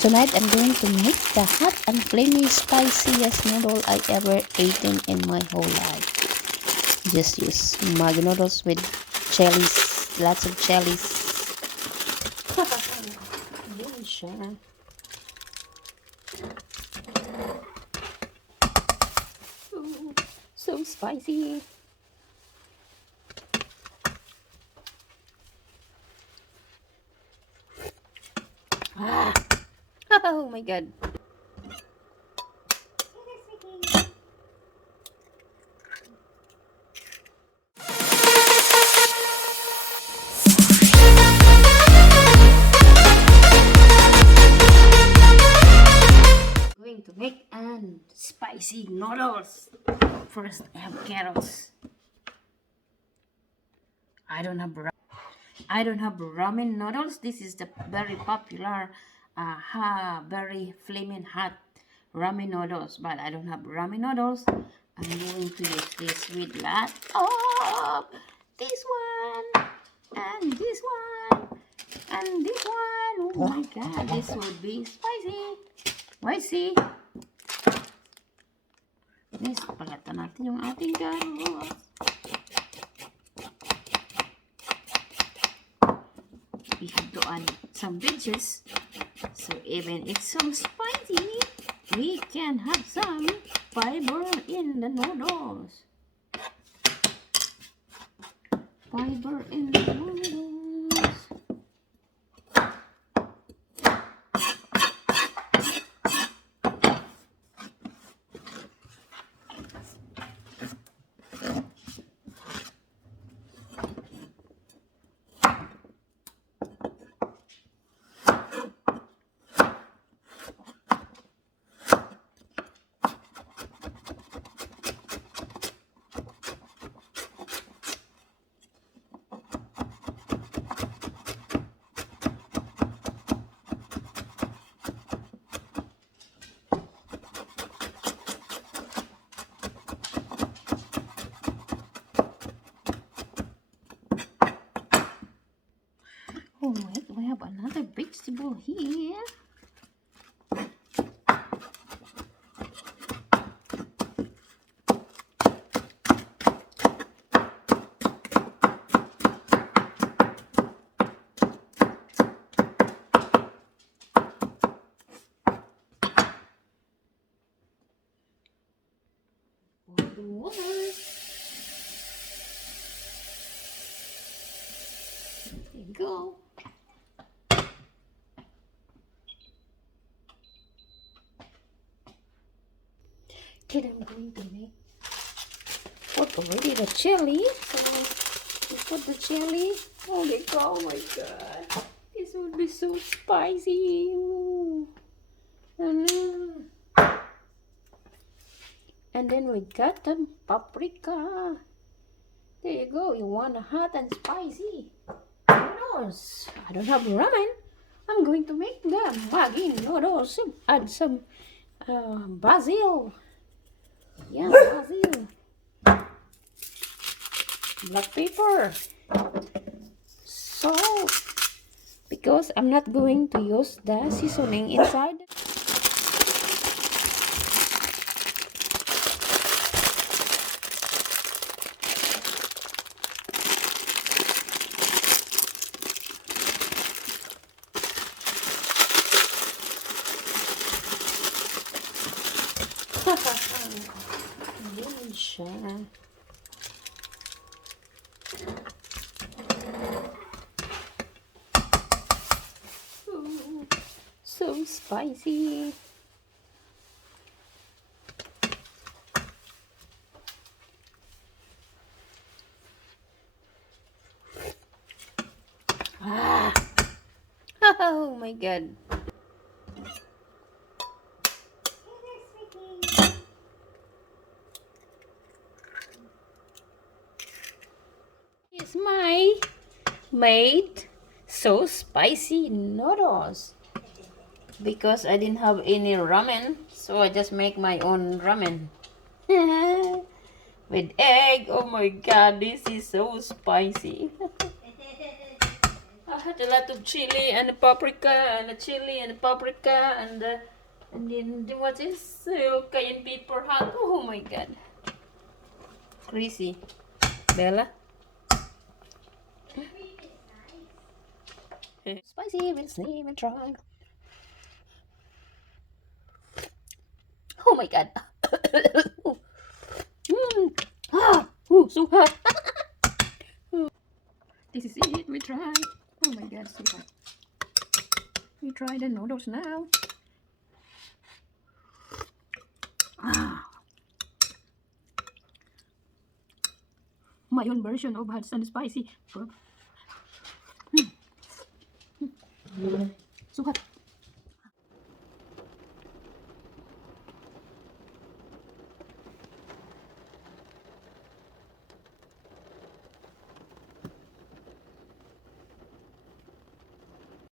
Tonight I'm going to make the hot and flaming spiciest noodle I ever eaten in my whole life. Just use Maggi noodles with chilies, lots of chilies. Ooh, so spicy. Ah. Oh my god. Going to make an spicy noodles. First I have carrots. I don't have ramen noodles. This is the very popular very flaming hot ramen noodles, but I don't have ramen noodles. I'm going to use this with lot of this one and this one and this one. Oh my god, this would be spicy. Wait, see? This, palatan natin yung ating carrots. We have to add some veggies. So even it's so spicy, we can have some fiber in the noodles. Fiber in the noodles. Oh wait, we have another vegetable here. Water. There you go. Then I'm going to make put already the chili. So we put the chili. Holy cow, oh my god. This would be so spicy. Ooh. And then we got the paprika. There you go. You want a hot and spicy noodles. I don't have ramen. I'm going to make the Maggi noodles. Add some basil. Yeah, basil. Black pepper. Salt. Because I'm not going to use the seasoning inside. Ooh, so spicy. Ah. Oh my god. It's my made so spicy noodles because I didn't have any ramen, so I just make my own ramen with egg. Oh my god, this is so spicy. had a lot of chili and paprika and chili and paprika and then what is cayenne pepper hot. Oh my god. Crazy. Bella? Spicy, we'll see, we'll try. Oh my god. So hot. This is it, we try. Oh my god, so hot. We try the noodles now. My own version of hot and spicy. So hot.